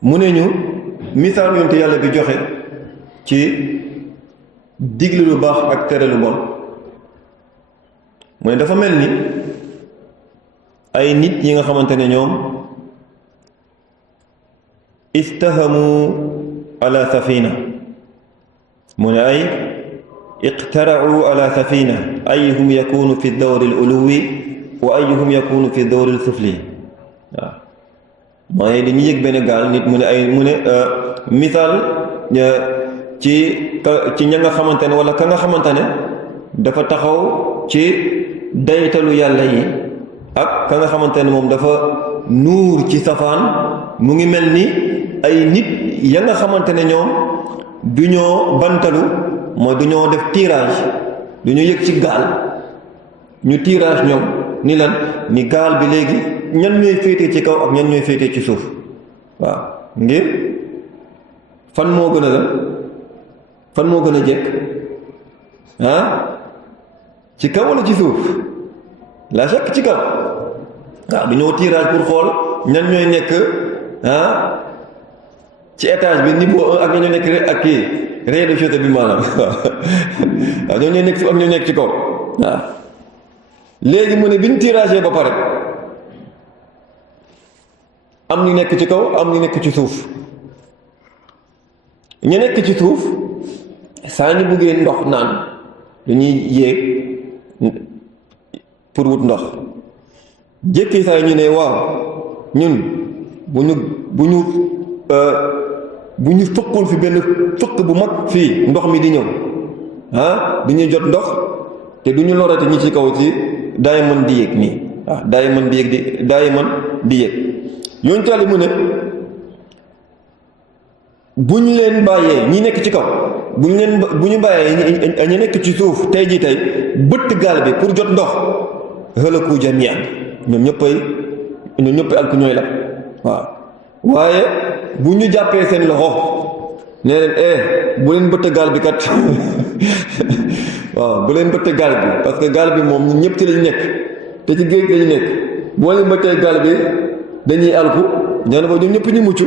mu ne ñu misaal yonte yàlla bi joxe ci digle lu baax ak tere lu bon mu ne dafa mel ni ay nit yi nga xamante ne ñoom istahamu ala safina mu ne ay iqtara'u ala safina ayuhum yakunu fi dawri al-uluwi wa ayuhum yakunu fi dawri al-sufli waaw mooy dañuy yëg benn gaal nit mu ne misaal ci ña nga xamante ne wala ka nga xamante ne dafa taxaw ci daytalu yàlla yi ak ka nga xamante ne moom dafa nuur ci safaan mu ngi mel ni ay nit ya nga xamante ne ñoom du ñoo bantalu mooy du ñoo def tirage du ñu yëg ci gaal ñu tirage ñoom ni lan ni gaal bi léegi ñan ñooy féetee ci kaw ak ñan ñooy féetee ci suuf waaw ngir fan moo gën a jekk ci kaw wala ci suuf la chaque ci kaw waaw du ñoo tirage pour xool ñan ñooy nekk ci étage bi niveau 1 ak ñoo nekk ak kii rez-de-chaussée bi maanaam waaw ñoo nekk suuf ak ñoo nekk ci kaw waaw léegi mu ne bi ñu tirage ba pare am ñu nekk ci kaw am ñu nekk ci suuf ñu nekk ci suuf saa ñu buggee ndox naan dañuy yéeg pour wut ndox jékki saa ñu ne waaw ñun bu ñu fëqul fi benn fëq bu mag fii ndox mi di ñëw du ñuy jot ndox te du ñu lorate ñi ci kaw ci daay mën di yéeg nii waaw daay mën di yéeg yoon tali mu ne bu ñu leen bàyyee ñi nekk ci kaw bu ñu bàyyee ñi nekk ci suuf tey jii tey bëtt gaal bi pour jot ndox halaku jamian ñoom ñëppay alku ñooy la waaw waaye bu ñu jàppee seen loxo nee leen bu leen bëtt gaal bi kat waaw bu leen bëtt gaal bi parce que gaal bi moom ñun ñëpp ci lañu nekk te ci géej lañu nekk boo leen bëttee gaal bi dañuy alku ñoo ba ñoom ñëpp ñu mucc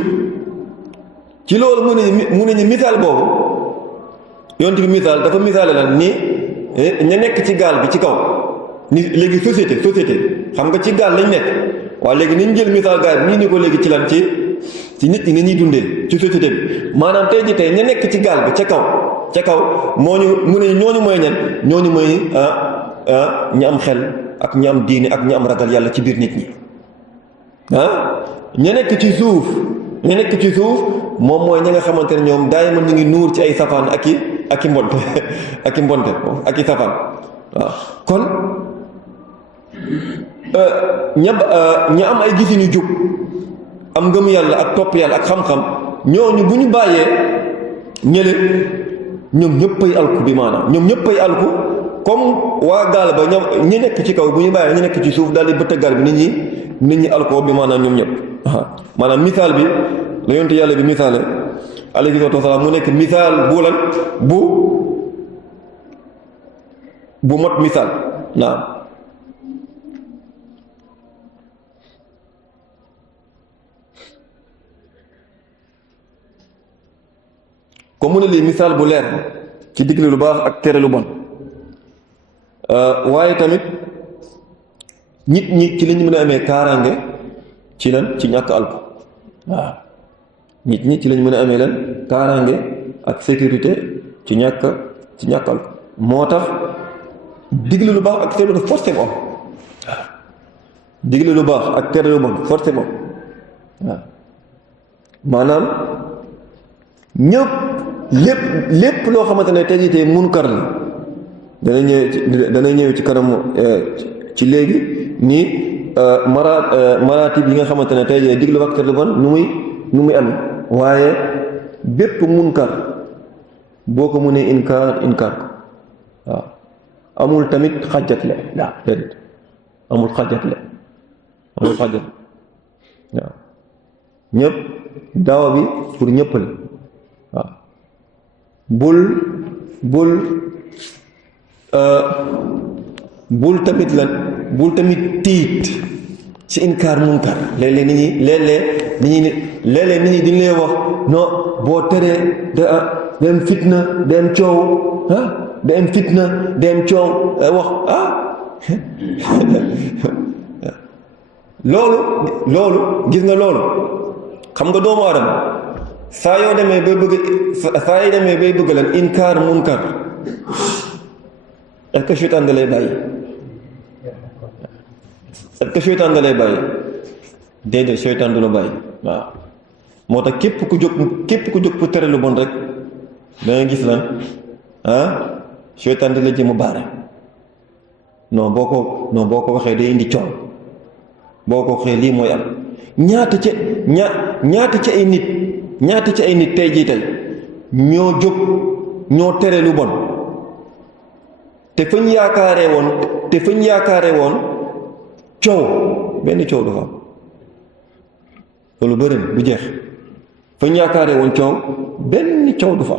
ci loolu mu ne ñu misaal boobu yonent bi misaal dafa misaale lan ni ña nekk ci gaal bi ci kaw ni léegi société xam nga ci gaal lañ nekk waaw léegi nañ jël misaal gaal bi ñu ni ko léegi ci lan ci nit ñi nga ñuy dundee ci société bi maanaam tey ji tey ña nekk ci gaal bi ca kaw mu ne ñooñu mooy ñan ñooñu mooy ñi am xel ak ñi am diine ak ñi am ragal yàlla ci biir nit ñi ña nekk ci suuf moom mooy ña nga xamante ne ñoom daay mën ñu ngi nuur ci ay safaan ak i mbonte ak i safaan waaw kon ña am ay gisin yu jub am ngëm yàlla ak topp yàlla ak xam-xam ñooñu bu ñu bàyyee ñële ñoom ñëppay alku bi maanaam ñoom ñëppay alku comme waa gaal ba ñi nekk ci kaw bu ñu bàyyee ñu nekk ci suuf daal di bëtt gaal bi nit ñi alkoo bi maanaam ñoom ñëpp maanaam misaal bi la yonte yàlla bi misaale alayhi salaatu wasalaam mu nekk misaal bu mot misaal naam comme mu ne lii misaal bu leer ci digle lu baax ak tere lu bon waaye tamit nit ñi ci li ñu mën a amee kaaraange ci lan ci ñàkk alku waaw nit ñi ci lañ mën a amee lan kaaraange ak sécurité ci ñàkk alku moo tax digle lu baax ak tere lu bon forcément waaw digle lu baax ak tere lu bon forcément waaw maanaam ñëpp lépp loo xamante ne tey jii tey munkar la dana ñëw ci kanam ci léegi nii maraatib yi nga xamante ne tey jii digle ak tere lu bon nu muy am waaye bépp munkar boo ko mënee inkaar ko waaw amul tamit xàjjatle waaw déedéet amul xàjjatle waaw ñëpp daawa bi pour ñëpp la waaw bul tamit lan bul tamit tiit ci inkaar munkar léeg-léeg nit ñi dañ lay wax non boo teree dem fitna dem coow dem fitna dem coow wax loolu gis nga loolu xam nga doomu aadama saa yoo demee bay bëgg lan inkaar munkar est-ce que seytaan da lay bàyyi est-ce que seytaan da lay bàyyi déedéet seytaan du la bàyyi waaw moo tax képp ku jóg pour tere lu bon rek da nga gis lan seytaan da la jëm a baare non boo ko waxee day indi coow boo ko waxee lii mooy am ñaata ci ay nit tey jii tey ñoo jóg ñoo tere lu bon te fañ yaakaaree woon coow benn coow du fa loolu bëri na du jeex fañ yaakaaree woon coow benn coow du fa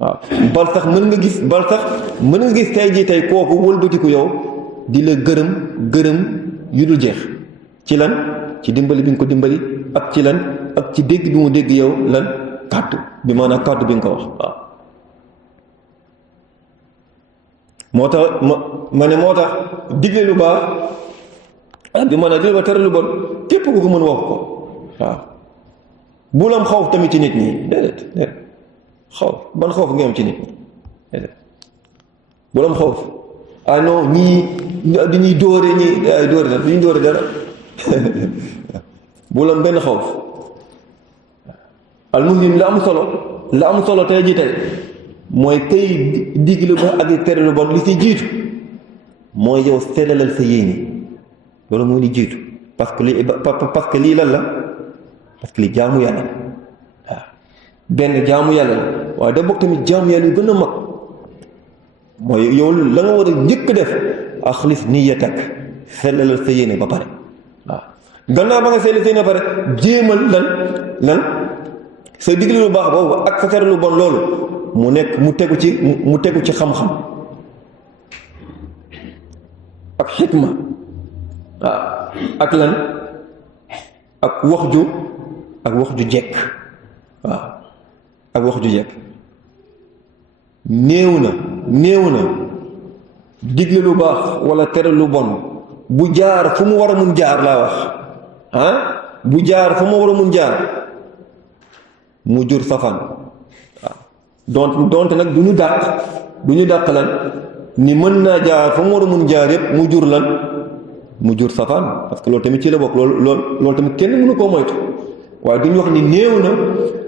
waaw bal sax mën nga gis tey jii tey kooku wëlbatiku yow di la gërëm yu dul jeex ci lan ci dimbali bi nga ko dimbali ak ci lan ak ci dégg bi mu dégg yow lan kàddu bi maanaam kàddu bi nga ko wax waaw moo tax ma ne moo tax digle lu baax bi maanaam digle ba tere lu bon képp ku ko mën wax ko waaw bul am xawf tamit ci nit ñi déedéet xawf ban xawf nga am ci nit ñi déedéet bul am xawf ah non ñii dañuy dóore ñii ay dóore la duñu dóore dara bul am benn xawf almuhim la am solo tey ji tey mooy kay digle ba ak tere lu bon li ci jiitu mooy yow sellalal sa yéene loolu moo li jiitu parce que lii lan la parce que li jaamu yàlla waaw benn jaamu yàlla la waaye da bokk tamit jaamu yàlla yu gën a mag mooy yow la nga war a njëkk def axlis niyatak sellalal sa yéene ba pare waaw gannaaw ba nga sellal sa yéene ba pare jéemal lan sa digle lu baax boobu ak sa tere lu bon loolu mu tegu ci xam-xam ak xikma waaw ak lan ak wax ju jekk waaw ak wax ju jekk néew na digle lu baax wala tere lu bon bu jaar fu mu war a mun jaar laa wax bu jaar fu mu war a mun jaar mu jur safaan waaw donte nag du ñu dàq lan ni mën naa jaar fa mu war a mun jaar yépp mu jur lan mu jur safaan parce que loolu tamit ci la bokk loolu tamit kenn mënu koo moytu waaye duñu wax ni néew na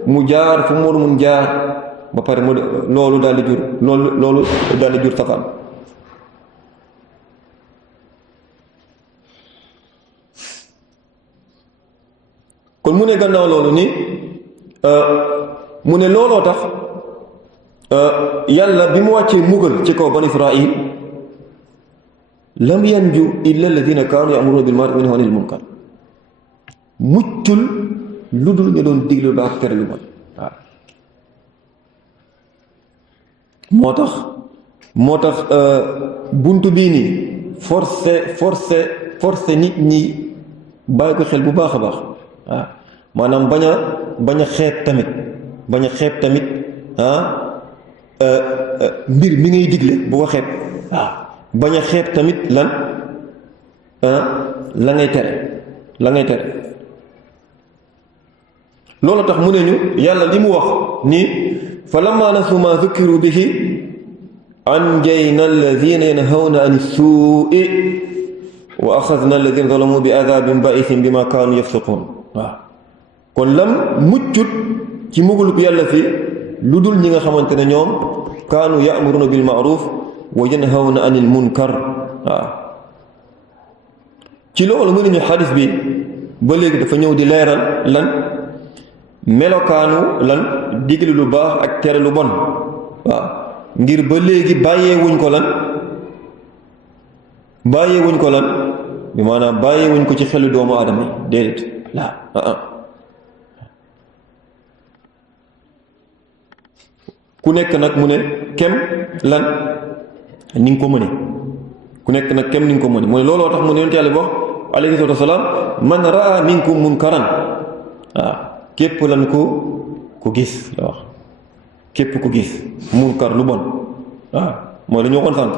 mu jaar fu mu war a mun jaar ba pare loolu daal di jur safaan kon mu ne gannaaw loolu ni mu ne looloo tax yàlla bi mu wàccee mbugal ci kaw bani Israil lam yanju illa alladina kaanu ya'muruna bil ma'rufi wa yanhawna 'anil munkar muccul lu dul nga doon digle ba ak tere lu bon waaw moo tax buntu bii nii forcé nit ñi bàyyi ko xel bu baax a baax waaw maanaam bañ a xeeb tamit mbir mi ngay digle bu ko xeeb waaw bañ a xeeb tamit lan la ngay tere loolu tax mu ne ñu yàlla li mu wax ni fa lamma nasu ma zukkiru bihi anjayna alladina yanhawna ani suui wa axadna alladina zalamu bi adabin baisin bima kaanu yafsuqun waaw kon lam muccut ci mugulub yàlla fi lu dul ñi nga xamante ne ñoom kaanu ya'muruna bil ma'ruf wa yanhawna anil munkar waaw ci loolu mu ne ñu xadis bi ba léegi dafa ñëw di leeral lan melokaanu lan digle lu baax ak tere lu bon waaw ngir ba léegi bàyyeewuñ ko lan bi maanaam bàyyeewuñ ko ci xelu doomu aadama yi déedéet ku nekk nag mu ne kem lan ni nga ko mëne ku nekk nag kem ni nga ko mëne mu ne looloo tax mu ne yonent yàlla bi wax alayhi salaatu wasalaam man raa minkum munkaran waaw képp lan ku gis la wax képp ku gis munkar lu bon waaw mooy la ñu waxoon sànq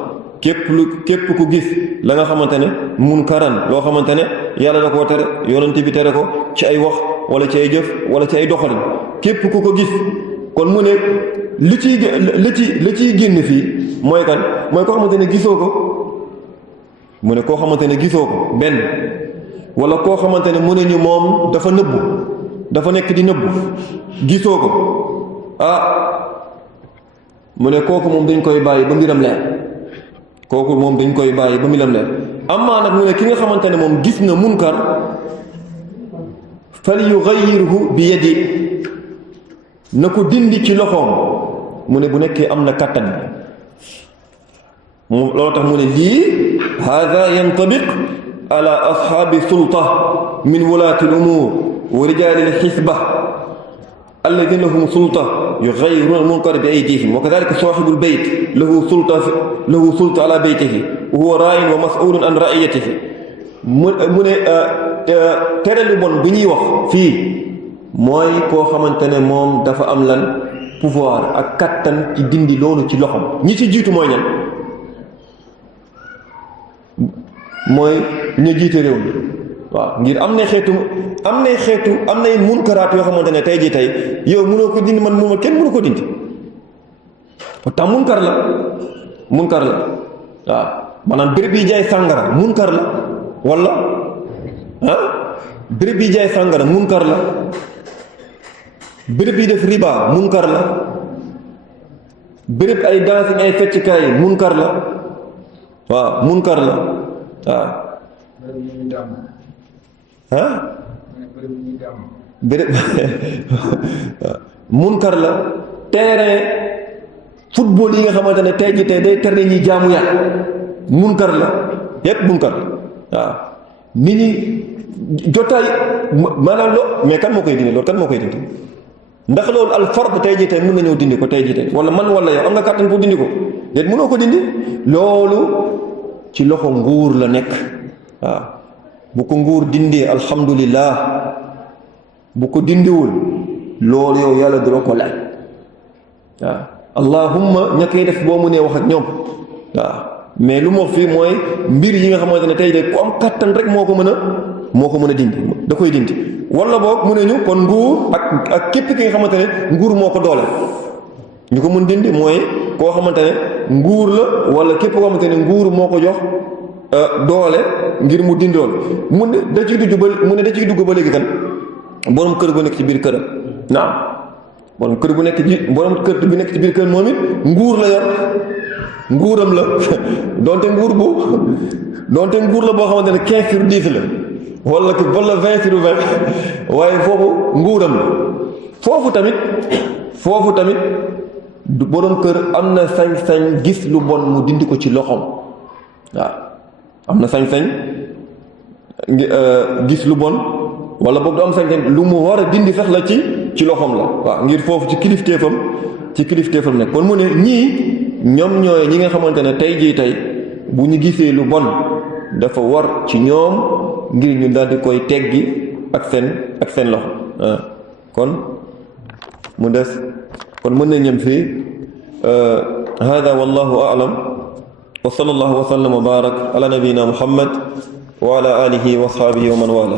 képp ku gis la nga xamante ne munkaran loo xamante ne yàlla da koo tere yonent bi tere ko ci ay wax wala ci ay jëf wala ci ay doxalin képp ku ko gis kon mu ne li ciy génn fii mooy kan mooy koo xamante ne gisoo ko mu ne koo xamante ne gisoo ko benn wala koo xamante ne mu ne ñu moom dafa nekk di nëbbu gisoo ko mu ne kooku moom dañ koy bàyyi ba mbiram leer amaa nag mu ne ki nga xamante ne moom gis na munkar fal yughayyirhu bi yadi na ko dindi ci loxoom mu ne bu nekkee am na kattan moom loolu tax mu ne lii hada yantabiq ala ashaabi sulta min wulaati al umur wa rijaali al xisba alladina lahum sulta yugayyiruna al munkar bi aydihim wa kadalika saaxibu al bayt lahu sulta ala baytihi wa huwa raa'in wa mas'ulun an ra'iyatihi mu ne tere lu bon bi ñuy wax fii mooy koo xamante ne moom dafa am lan pouvoir ak kattan ci dindi loolu ci loxom. ñi ci jiitu mooy ñan? mooy ñu jiite réew mi. waaw ngir am nay munkaraat yoo xamante ne tey jii tey yow mënoo ko dindi, man mënuma, kenn mënu ko dindi. pourtant munkar la waaw maanaam béréb yi jaay sàngara munkar la wala béréb yi jaay sàngara munkar la, béréb yi def riba munkar la, béréb ay dancing ay fecckaay munkar la waaw munkar la waaw béréb munkar la. terrain football yi nga xamante ne tey ji tey day tere ñi jaamu yàlla munkar la, yépp munkar la waaw. nit ñi jotaay maanaam mais kan moo koy dindi loolu? kan moo koy dindi? ndax loolu al fard tey ji tey mën na ñëw dindi ko tey ji tey, wala man wala yow am nga kàttan pour dindi ko? déet, mënoo ko dindi. loolu ci loxo nguur la nekk waaw. bu ko nguur dindee alhamdulillah, bu ko dindiwul loolu yow yàlla du la ko laaj waaw. allahumma ña koy def boo mënee wax ak ñoom waaw. mais lu ma wax fii mooy mbir yi nga xamante ne tey de ku am kattan rek moo ko mën a dindi, da koy dindi. wala boog mu ne ñu kon nguur ak képp ki nga xamante ne nguur moo ko doole ñu ko mun dindi mooy koo xamante ne nguur la, wala képp koo xamante ne nguur moo ko jox doole ngir mu dindoon. mu ne da ciy dugg ba léegi kan borom kër gu nekk ci biir këram. naam, borom kër bu nekk ci biir kër moom it nguur la yor, nguuram la donte nguur la boo xamante ne 15/10 la wala 20/20 waaye foofu nguuram la. foofu tamit borom kër am na sañ-sañ gis lu bon mu dindi ko ci loxoom waaw. am na sañ-sañ gis lu bon, wala boog du am sañ-sañ lu mu war a dindi sax la ci loxoom la waaw. ngir foofu ci kilifteefam nekk. kon mu ne ñii ñoom ñooy ñi nga xamante ne tey jii tey bu ñu gisee lu bon dafa war ci ñoom ngir ñu daal di koy teggi ak seen loxo kon mu des kon mën na ñem fii hada wallahu a'lam wa sallallahu wa sallam wa barak ala nabiyyina muhammad wa ala alihi wa sahbihi wa man wala.